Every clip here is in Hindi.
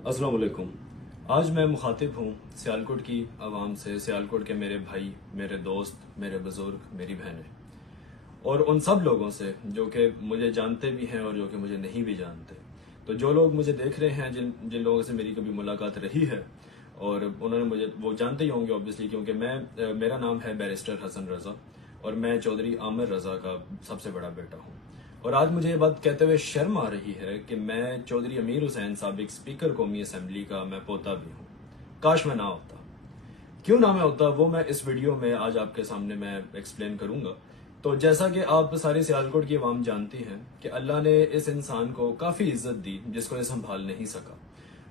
अस्सलाम वालेकुम। आज मैं मुखातिब हूँ सियालकोट की आवाम से, सियालकोट के मेरे भाई, मेरे दोस्त, मेरे बुजुर्ग, मेरी बहनें और उन सब लोगों से जो कि मुझे जानते भी हैं और जो कि मुझे नहीं भी जानते। तो जो लोग मुझे देख रहे हैं, जिन जिन लोगों से मेरी कभी मुलाकात रही है और उन्होंने मुझे, वो जानते ही होंगे ऑब्वियसली, क्योंकि मेरा नाम है बैरिस्टर हसन रजा और मैं चौधरी आमिर रजा का सबसे बड़ा बेटा हूँ। और आज मुझे ये बात कहते हुए शर्म आ रही है कि मैं चौधरी अमीर हुसैन साबिक स्पीकर कौमी असम्बली का मैं पोता भी हूँ। काश मैं ना होता। क्यों ना मैं होता, वो मैं इस वीडियो में आज आपके सामने मैं एक्सप्लेन करूंगा। तो जैसा कि आप सारी सियालकोट की आवाम जानती हैं कि अल्लाह ने इस इंसान को काफी इज्जत दी जिसको ये संभाल नहीं सका,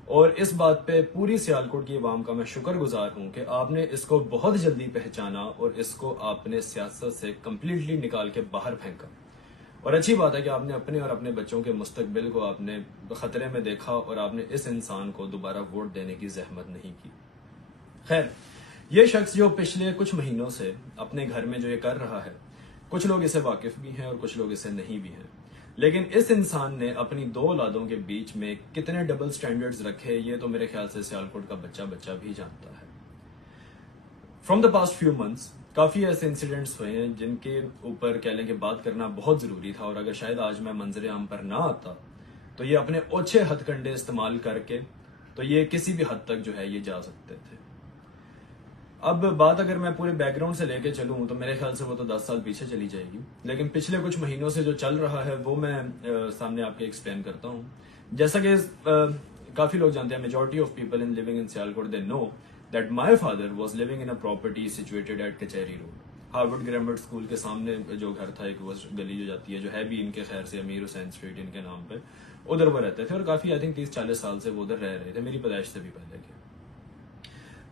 और इस बात पे पूरी सियालकोट की आवाम का मैं शुक्रगुजार हूं कि आपने इसको बहुत जल्दी पहचाना और इसको आपने सियासत से कम्प्लीटली निकाल के बाहर फेंका। और अच्छी बात है कि आपने अपने और अपने बच्चों के मुस्तकबिल को आपने खतरे में देखा और आपने इस इंसान को दोबारा वोट देने की जहमत नहीं की। खैर, ये शख्स जो पिछले कुछ महीनों से अपने घर में जो ये कर रहा है, कुछ लोग इसे वाकिफ भी हैं और कुछ लोग इसे नहीं भी हैं, लेकिन इस इंसान ने अपनी दो औलादों के बीच में कितने डबल स्टैंडर्ड्स रखे, ये तो मेरे ख्याल से सियालकोट का बच्चा बच्चा भी जानता है। From the past few months काफी ऐसे इंसिडेंट्स हुए हैं जिनके ऊपर कह लें कि बात करना बहुत जरूरी था, और अगर शायद आज मैं मंजरे आम पर ना आता तो ये अपने ओछे हथकंडे इस्तेमाल करके तो ये किसी भी हद तक जो है ये जा सकते थे। अब बात अगर मैं पूरे बैकग्राउंड से लेके चलूं तो मेरे ख्याल से वो तो 10 साल पीछे चली जाएगी, लेकिन पिछले कुछ महीनों से जो चल रहा है वो मैं सामने आपके एक्सप्लेन करता हूं। जैसा कि काफी लोग जानते हैं, majority of people in living in Sialkot they know that my father was living in a property situated at कचहरी रोड। हार्वर्ड ग्रामर स्कूल के सामने जो घर था, एक वो गली जो जाती है, जो है भी इनके खैर से अमीर हुसैन स्ट्रीट इनके नाम पे, उधर वो रहते थे और काफी आई थिंक 30-40 साल से वो उधर रह रहे थे, मेरी पैदाइश से भी पहले के।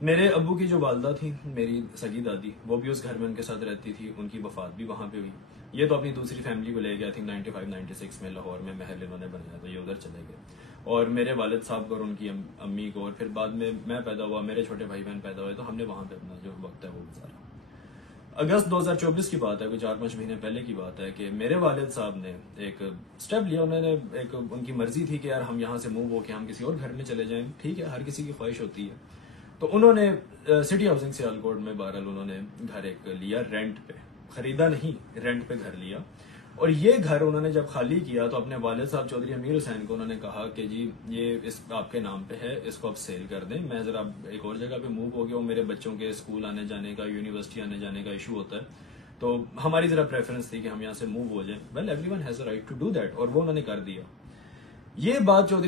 मेरे अब्बू की जो वालदा थी, मेरी सगी दादी, वो भी उस घर में उनके साथ रहती थी, उनकी वफात भी वहां पे हुई। ये तो अपनी दूसरी फैमिली को ले गया, आई थिंक 95-96 में लाहौर में महल इन्होंने बनाया, तो ये उधर चले गए। और मेरे वालिद साहब को और उनकी अम्मी को, और फिर बाद में मैं पैदा हुआ, मेरे छोटे भाई बहन पैदा हुए, तो हमने वहां पे अपना जो वक्त है वो गुजारा। अगस्त 2024 की बात है, कोई 4-5 महीने पहले की बात है कि मेरे वालिद साहब ने एक स्टेप लिया। उन्होंने एक, उनकी मर्जी थी कि यार हम यहाँ से मूव होके हम किसी और घर में चले जाएं। ठीक है, हर किसी की ख्वाहिश होती है। तो उन्होंने सिटी हाउसिंग सियालकोट में बहरहाल उन्होंने घर एक लिया रेंट पे, खरीदा नहीं, रेंट पे घर लिया। और ये घर उन्होंने जब खाली किया तो अपने वालिद साहब चौधरी अमीर हुसैन को उन्होंने कहा कि जी ये इस आपके नाम पे है, इसको आप सेल कर दें, मैं जरा एक और जगह पे मूव हो गया हूँ, मेरे बच्चों के स्कूल आने जाने का, यूनिवर्सिटी आने जाने का इशू होता है, तो हमारी जरा प्रेफरेंस थी कि हम यहाँ से मूव हो जाएं। Well, everyone has a right to do that, और वो उन्होंने कर दिया। ये बात चौधरी